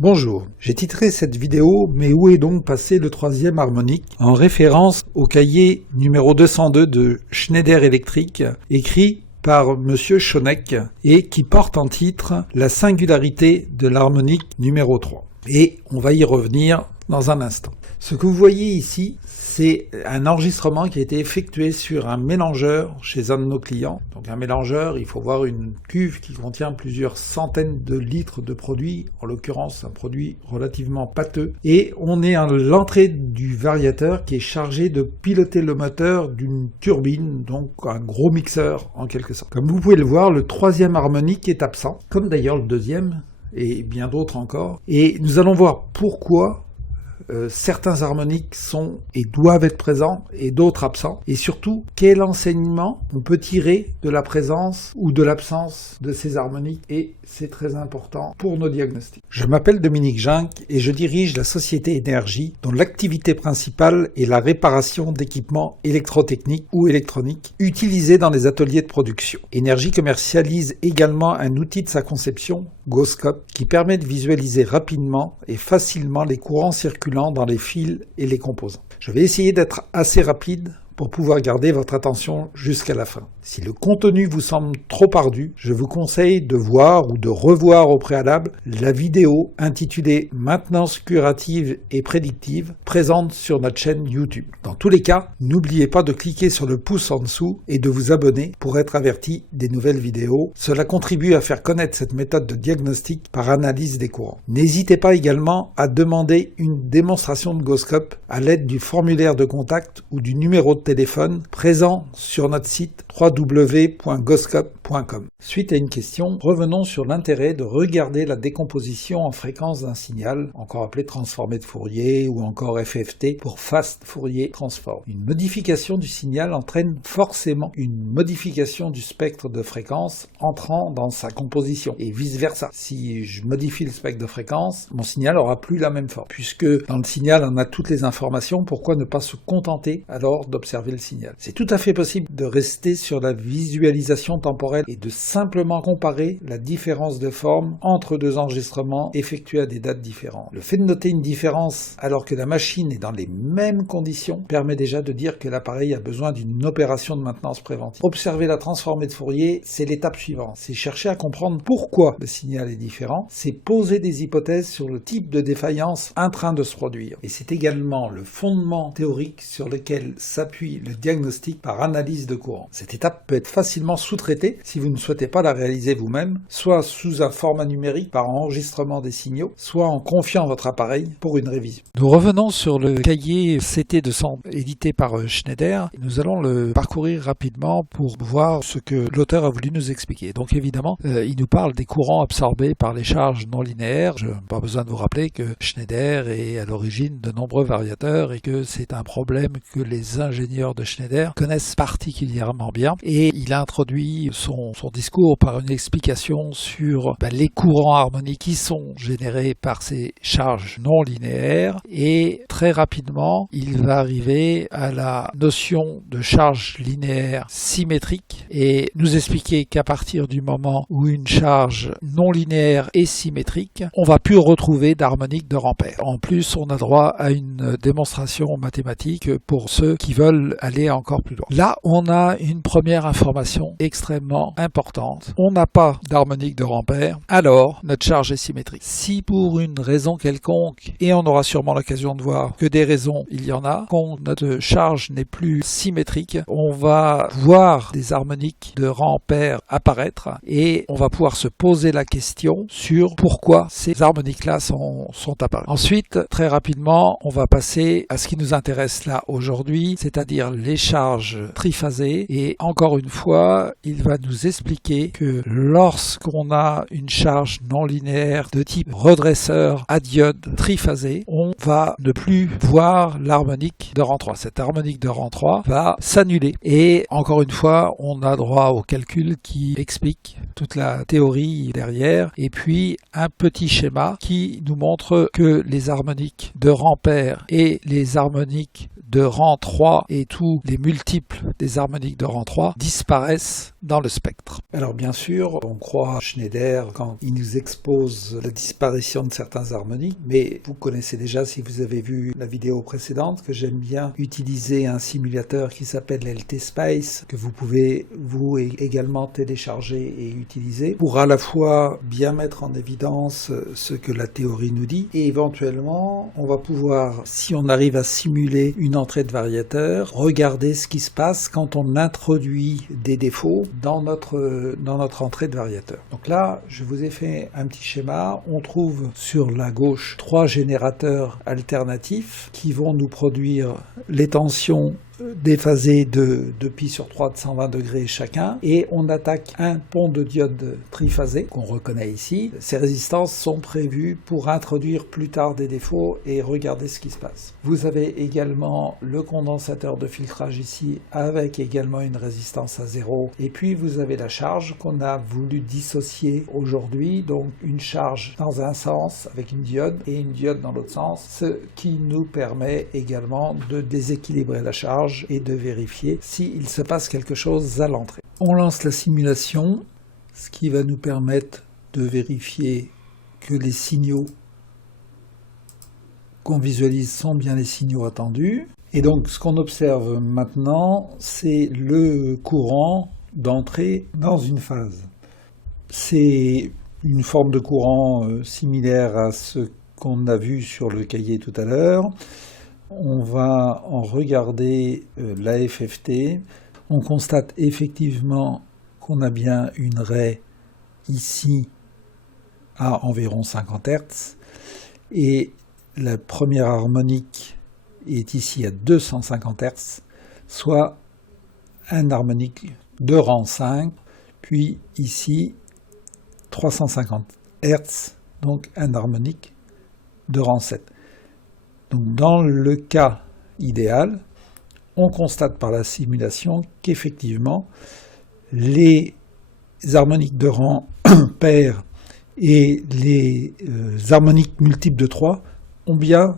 Bonjour, j'ai titré cette vidéo « Mais où est donc passé le troisième harmonique ?» en référence au cahier numéro 202 de Schneider Electric, écrit par M. Schoeneck et qui porte en titre « La singularité de l'harmonique numéro 3 ». Et on va y revenir dans un instant. Ce que vous voyez ici, c'est un enregistrement qui a été effectué sur un mélangeur chez un de nos clients. Donc un mélangeur, il faut voir une cuve qui contient plusieurs centaines de litres de produit, en l'occurrence un produit relativement pâteux. Et on est à l'entrée du variateur qui est chargé de piloter le moteur d'une turbine, donc un gros mixeur en quelque sorte. Comme vous pouvez le voir, le troisième harmonique est absent, comme d'ailleurs le deuxième et bien d'autres encore. Et nous allons voir pourquoi certains harmoniques sont et doivent être présents et d'autres absents. Et surtout, quel enseignement on peut tirer de la présence ou de l'absence de ces harmoniques. Et c'est très important pour nos diagnostics. Je m'appelle Dominique Ginck et je dirige la société Énergie dont l'activité principale est la réparation d'équipements électrotechniques ou électroniques utilisés dans les ateliers de production. Énergie commercialise également un outil de sa conception, Go-Scope, qui permet de visualiser rapidement et facilement les courants circulants dans les fils et les composants. Je vais essayer d'être assez rapide pour pouvoir garder votre attention jusqu'à la fin. Si le contenu vous semble trop ardu, je vous conseille de voir ou de revoir au préalable la vidéo intitulée « Maintenance curative et prédictive » présente sur notre chaîne YouTube. Dans tous les cas, n'oubliez pas de cliquer sur le pouce en dessous et de vous abonner pour être averti des nouvelles vidéos. Cela contribue à faire connaître cette méthode de diagnostic par analyse des courants. N'hésitez pas également à demander une démonstration de Go-Scope à l'aide du formulaire de contact ou du numéro de téléphone présent sur notre site www.goscope.com. Suite à une question, revenons sur l'intérêt de regarder la décomposition en fréquence d'un signal, encore appelé transformé de Fourier ou encore FFT pour Fast Fourier Transform. Une modification du signal entraîne forcément une modification du spectre de fréquence entrant dans sa composition et vice-versa. Si je modifie le spectre de fréquence, mon signal n'aura plus la même forme. Puisque dans le signal on a toutes les informations, pourquoi ne pas se contenter alors d'observer le signal? C'est tout à fait possible de rester sur la visualisation temporelle et de simplement comparer la différence de forme entre deux enregistrements effectués à des dates différentes. Le fait de noter une différence alors que la machine est dans les mêmes conditions permet déjà de dire que l'appareil a besoin d'une opération de maintenance préventive. Observer la transformée de Fourier, c'est l'étape suivante. C'est chercher à comprendre pourquoi le signal est différent, c'est poser des hypothèses sur le type de défaillance en train de se produire. Et c'est également le fondement théorique sur lequel s'appuie le diagnostic par analyse de courant. Cette étape peut être facilement sous-traitée si vous ne souhaitez pas la réaliser vous-même, soit sous un format numérique par enregistrement des signaux, soit en confiant votre appareil pour une révision. Nous revenons sur le cahier CT200 édité par Schneider. Nous allons le parcourir rapidement pour voir ce que l'auteur a voulu nous expliquer. Donc évidemment, il nous parle des courants absorbés par les charges non linéaires. Je n'ai pas besoin de vous rappeler que Schneider est à l'origine de nombreux variateurs et que c'est un problème que les ingénieurs de Schneider connaissent particulièrement bien. Et il a introduit son discours par une explication sur les courants harmoniques qui sont générés par ces charges non linéaires. Et très rapidement, il va arriver à la notion de charge linéaire symétrique et nous expliquer qu'à partir du moment où une charge non linéaire est symétrique, on va plus retrouver d'harmonique de Rampère. En plus, on a droit à une démonstration mathématique pour ceux qui veulent aller encore plus loin. Là, on a une première information extrêmement importante. On n'a pas d'harmonique de Rampère, alors notre charge est symétrique. Si pour une raison quelconque, et on aura sûrement l'occasion de voir que des raisons il y en a, quand notre charge n'est plus symétrique, on va voir des harmoniques de Rampère apparaître et on va pouvoir se poser la question sur pourquoi ces harmoniques-là sont apparues. Ensuite, très rapidement, on va passer à ce qui nous intéresse là aujourd'hui, c'est-à-dire les charges triphasées. Et encore une fois, il va nous expliquer que lorsqu'on a une charge non linéaire de type redresseur à diode triphasé, on va ne plus voir l'harmonique de rang 3. Cette harmonique de rang 3 va s'annuler. Et encore une fois, on a droit au calcul qui explique toute la théorie derrière. Et puis, un petit schéma qui nous montre que les harmoniques de Rampère et les harmoniques de rang 3 et tous les multiples des harmoniques de rang 3 disparaissent dans le spectre. Alors bien sûr, on croit Schneider quand il nous expose la disparition de certains harmoniques, mais vous connaissez déjà, si vous avez vu la vidéo précédente, que j'aime bien utiliser un simulateur qui s'appelle LT Spice, que vous pouvez vous également télécharger et utiliser, pour à la fois bien mettre en évidence ce que la théorie nous dit, et éventuellement, on va pouvoir, si on arrive à simuler une entrée de variateur, regarder ce qui se passe quand on introduit des défauts dans notre entrée de variateur. Donc là, je vous ai fait un petit schéma. On trouve sur la gauche 3 générateurs alternatifs qui vont nous produire les tensions déphasées de pi sur 3 de 120 degrés chacun, et on attaque un pont de diode triphasé qu'on reconnaît ici. Ces résistances sont prévues pour introduire plus tard des défauts et regarder ce qui se passe. Vous avez également le condensateur de filtrage ici avec également une résistance à 0, et puis vous avez la charge qu'on a voulu dissocier aujourd'hui, donc une charge dans un sens avec une diode et une diode dans l'autre sens, ce qui nous permet également de déséquilibrer la charge et de vérifier s'il se passe quelque chose à l'entrée. On lance la simulation, ce qui va nous permettre de vérifier que les signaux qu'on visualise sont bien les signaux attendus. Et donc ce qu'on observe maintenant, c'est le courant d'entrée dans une phase. C'est une forme de courant similaire à ce qu'on a vu sur le cahier tout à l'heure. On va en regarder la FFT. On constate effectivement qu'on a bien une raie ici à environ 50 Hz, et la première harmonique est ici à 250 Hz, soit un harmonique de rang 5, puis ici 350 Hz, donc un harmonique de rang 7. Donc dans le cas idéal, on constate par la simulation qu'effectivement les harmoniques de rang pair et les harmoniques multiples de 3 ont bien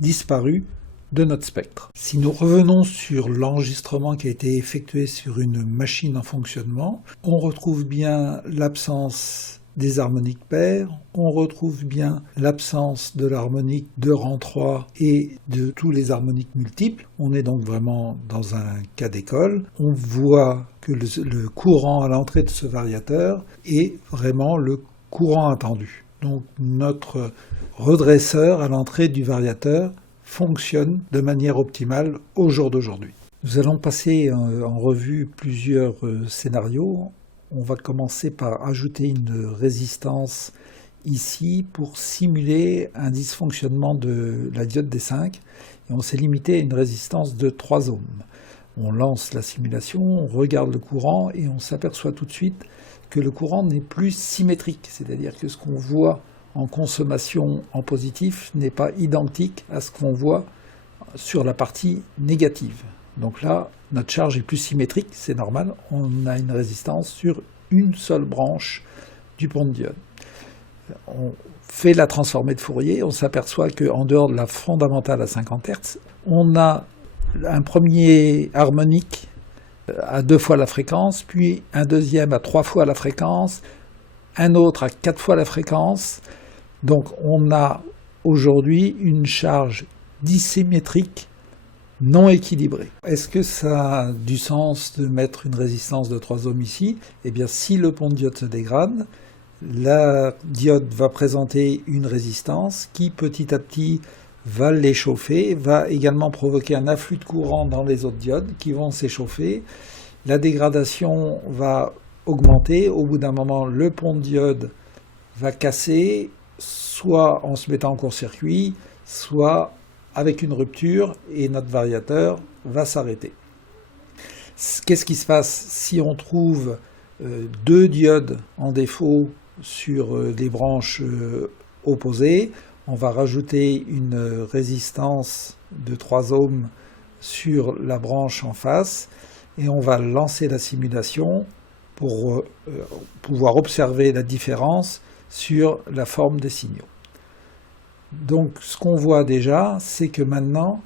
disparu de notre spectre. Si nous revenons sur l'enregistrement qui a été effectué sur une machine en fonctionnement, on retrouve bien l'absence des harmoniques paires, on retrouve bien l'absence de l'harmonique de rang 3 et de tous les harmoniques multiples. On est donc vraiment dans un cas d'école. On voit que le courant à l'entrée de ce variateur est vraiment le courant attendu. Donc notre redresseur à l'entrée du variateur fonctionne de manière optimale au jour d'aujourd'hui. Nous allons passer en revue plusieurs scénarios. On va commencer par ajouter une résistance ici pour simuler un dysfonctionnement de la diode D5, et on s'est limité à une résistance de 3 ohms. On lance la simulation, on regarde le courant et on s'aperçoit tout de suite que le courant n'est plus symétrique, c'est-à-dire que ce qu'on voit en consommation en positif n'est pas identique à ce qu'on voit sur la partie négative. Donc là, notre charge est plus symétrique, c'est normal, on a une résistance sur une seule branche du pont de diode. On fait la transformée de Fourier, on s'aperçoit qu'en dehors de la fondamentale à 50 Hz, on a un premier harmonique à 2 fois la fréquence, puis un deuxième à 3 fois la fréquence, un autre à 4 fois la fréquence. Donc on a aujourd'hui une charge dissymétrique non équilibrée. Est-ce que ça a du sens de mettre une résistance de 3 ohms ici? Eh bien, si le pont de diode se dégrade, la diode va présenter une résistance qui petit à petit va l'échauffer, va également provoquer un afflux de courant dans les autres diodes qui vont s'échauffer. La dégradation va augmenter. Au bout d'un moment, le pont de diode va casser, soit en se mettant en court-circuit, soit avec une rupture, et notre variateur va s'arrêter. Qu'est-ce qui se passe si on trouve 2 diodes en défaut sur des branches opposées? On va rajouter une résistance de 3 ohms sur la branche en face et on va lancer la simulation pour pouvoir observer la différence sur la forme des signaux. Donc ce qu'on voit déjà, c'est que maintenant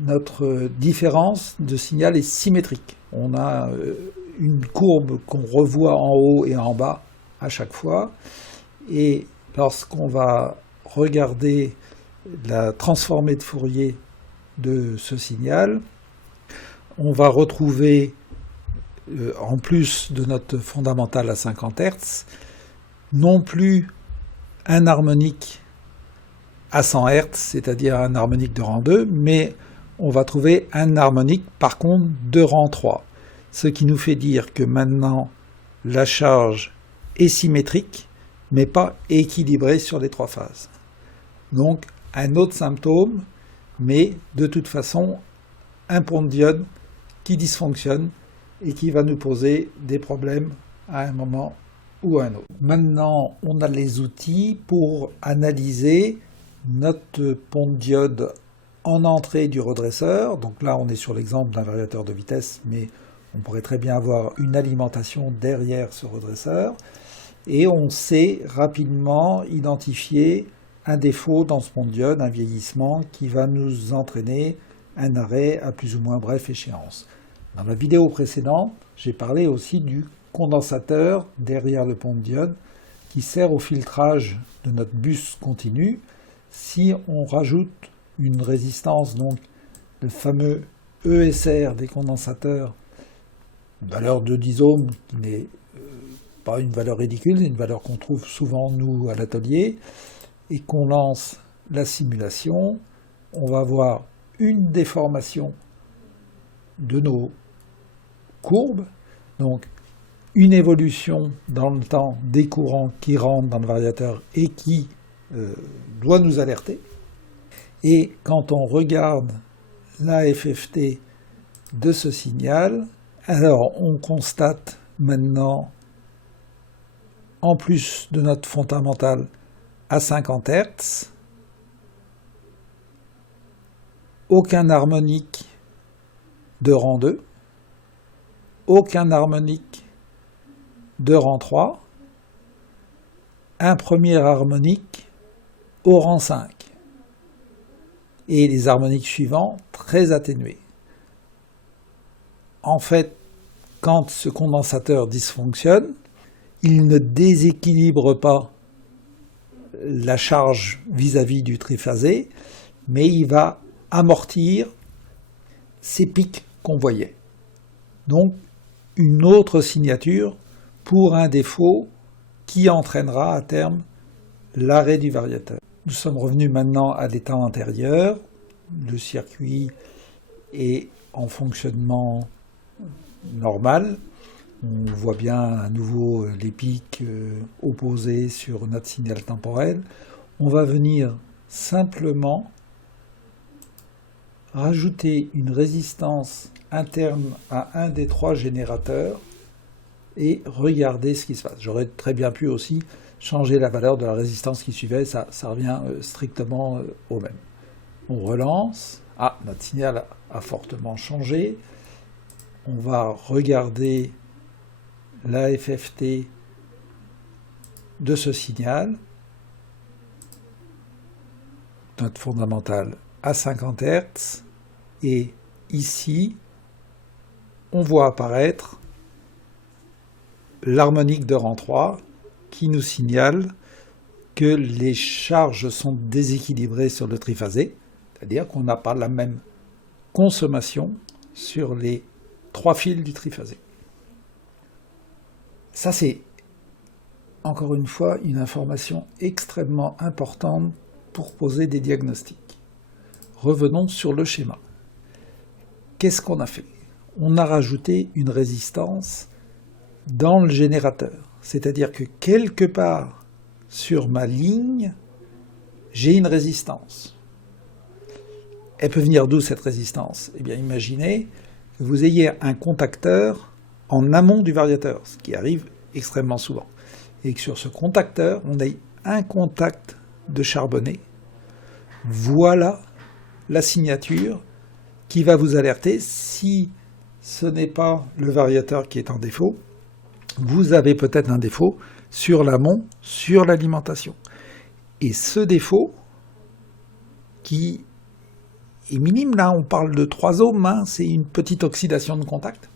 notre différence de signal est symétrique. On a une courbe qu'on revoit en haut et en bas à chaque fois. Et lorsqu'on va regarder la transformée de Fourier de ce signal, on va retrouver, en plus de notre fondamentale à 50 Hz, non plus un harmonique à 100 Hz, c'est-à-dire un harmonique de rang 2, mais on va trouver un harmonique par contre de rang 3. Ce qui nous fait dire que maintenant la charge est symétrique, mais pas équilibrée sur les trois phases. Donc un autre symptôme, mais de toute façon un pont de diode qui dysfonctionne et qui va nous poser des problèmes à un moment ou à un autre. Maintenant, on a les outils pour analyser notre pont de diode en entrée du redresseur. Donc là, on est sur l'exemple d'un variateur de vitesse, mais on pourrait très bien avoir une alimentation derrière ce redresseur. Et on sait rapidement identifier un défaut dans ce pont de diode, un vieillissement qui va nous entraîner un arrêt à plus ou moins brève échéance. Dans la vidéo précédente, j'ai parlé aussi du condensateur derrière le pont de diode qui sert au filtrage de notre bus continu. Si on rajoute une résistance, donc le fameux ESR des condensateurs, une valeur de 10 ohms qui n'est pas une valeur ridicule, c'est une valeur qu'on trouve souvent nous à l'atelier, et qu'on lance la simulation, on va avoir une déformation de nos courbes, donc une évolution dans le temps des courants qui rentrent dans le variateur et qui doit nous alerter. Et quand on regarde la FFT de ce signal, alors on constate maintenant, en plus de notre fondamentale à 50 Hz, aucun harmonique de rang 2, aucun harmonique de rang 3, un premier harmonique au rang 5, et les harmoniques suivants très atténués. En fait, quand ce condensateur dysfonctionne, il ne déséquilibre pas la charge vis-à-vis du triphasé, mais il va amortir ces pics qu'on voyait. Donc, une autre signature pour un défaut qui entraînera à terme l'arrêt du variateur. Nous sommes revenus maintenant à l'état antérieur. Le circuit est en fonctionnement normal. On voit bien à nouveau les pics opposés sur notre signal temporel. On va venir simplement rajouter une résistance interne à un des trois générateurs et regarder ce qui se passe. J'aurais très bien pu aussi changer la valeur de la résistance qui suivait, ça revient strictement au même. On relance. Ah, notre signal a fortement changé. On va regarder la FFT de ce signal. Notre fondamentale à 50 Hz. Et ici, on voit apparaître l'harmonique de rang 3 qui nous signale que les charges sont déséquilibrées sur le triphasé, c'est-à-dire qu'on n'a pas la même consommation sur les trois fils du triphasé. Ça, c'est encore une fois une information extrêmement importante pour poser des diagnostics. Revenons sur le schéma. Qu'est-ce qu'on a fait? On a rajouté une résistance dans le générateur. C'est-à-dire que quelque part sur ma ligne, j'ai une résistance. Elle peut venir d'où cette résistance? Eh bien, imaginez que vous ayez un contacteur en amont du variateur, ce qui arrive extrêmement souvent. Et que sur ce contacteur, on ait un contact de charbonné. Voilà la signature qui va vous alerter si ce n'est pas le variateur qui est en défaut. Vous avez peut-être un défaut sur l'amont, sur l'alimentation. Et ce défaut, qui est minime, là on parle de 3 ohms, hein, c'est une petite oxydation de contact,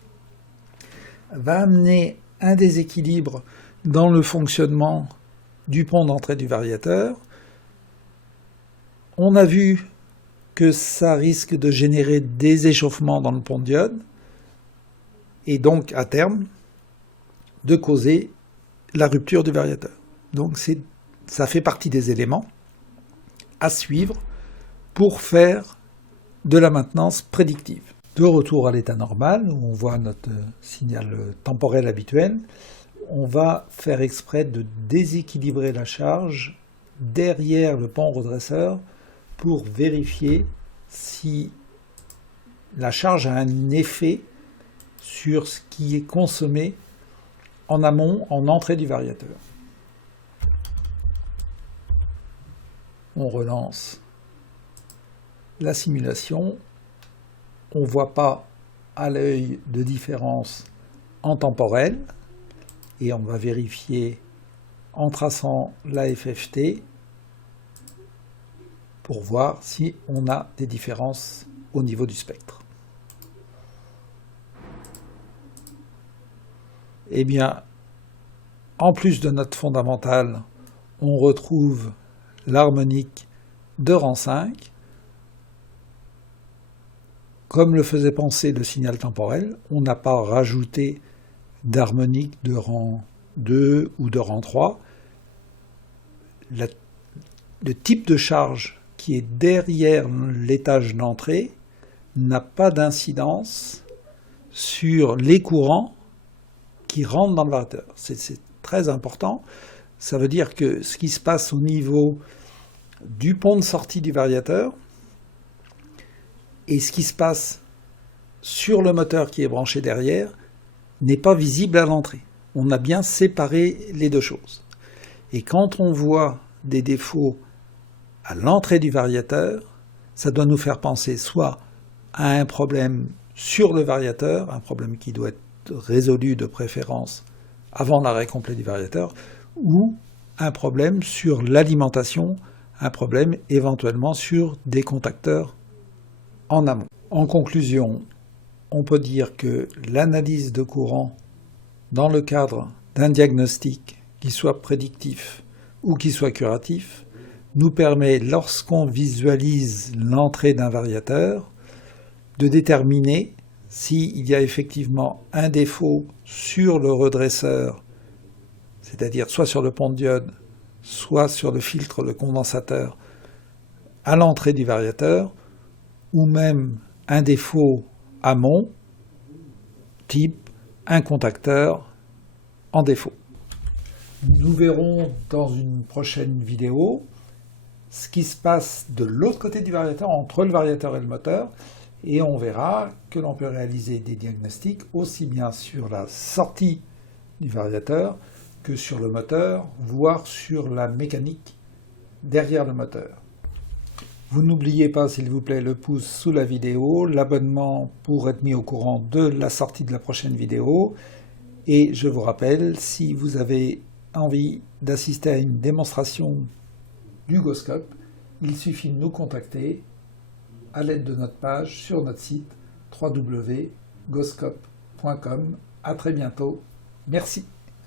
va amener un déséquilibre dans le fonctionnement du pont d'entrée du variateur. On a vu que ça risque de générer des échauffements dans le pont de diode, et donc à terme de causer la rupture du variateur. Donc ça fait partie des éléments à suivre pour faire de la maintenance prédictive. De retour à l'état normal, où on voit notre signal temporel habituel, on va faire exprès de déséquilibrer la charge derrière le pont redresseur pour vérifier si la charge a un effet sur ce qui est consommé en amont, en entrée du variateur. On relance la simulation. On ne voit pas à l'œil de différence en temporel. Et on va vérifier en traçant la FFT pour voir si on a des différences au niveau du spectre. Eh bien, en plus de note fondamentale, on retrouve l'harmonique de rang 5. Comme le faisait penser le signal temporel, on n'a pas rajouté d'harmonique de rang 2 ou de rang 3. Le type de charge qui est derrière l'étage d'entrée n'a pas d'incidence sur les courants qui rentrent dans le variateur. C'est très important. Ça veut dire que ce qui se passe au niveau du pont de sortie du variateur et ce qui se passe sur le moteur qui est branché derrière n'est pas visible à l'entrée. On a bien séparé les deux choses. Et quand on voit des défauts à l'entrée du variateur, ça doit nous faire penser soit à un problème sur le variateur, un problème qui doit être résolu de préférence avant l'arrêt complet du variateur, ou un problème sur l'alimentation, un problème éventuellement sur des contacteurs en amont. En conclusion, on peut dire que l'analyse de courant dans le cadre d'un diagnostic, qui soit prédictif ou qui soit curatif, nous permet, lorsqu'on visualise l'entrée d'un variateur, de déterminer s'il y a effectivement un défaut sur le redresseur, c'est-à-dire soit sur le pont de diode, soit sur le filtre, le condensateur, à l'entrée du variateur, ou même un défaut amont, type un contacteur en défaut. Nous verrons dans une prochaine vidéo ce qui se passe de l'autre côté du variateur, entre le variateur et le moteur, et on verra que l'on peut réaliser des diagnostics aussi bien sur la sortie du variateur que sur le moteur, voire sur la mécanique derrière le moteur. Vous n'oubliez pas, s'il vous plaît, le pouce sous la vidéo, l'abonnement pour être mis au courant de la sortie de la prochaine vidéo. Et je vous rappelle, si vous avez envie d'assister à une démonstration du Go-Scope, il suffit de nous contacter à l'aide de notre page sur notre site www.goscope.com. À très bientôt. Merci.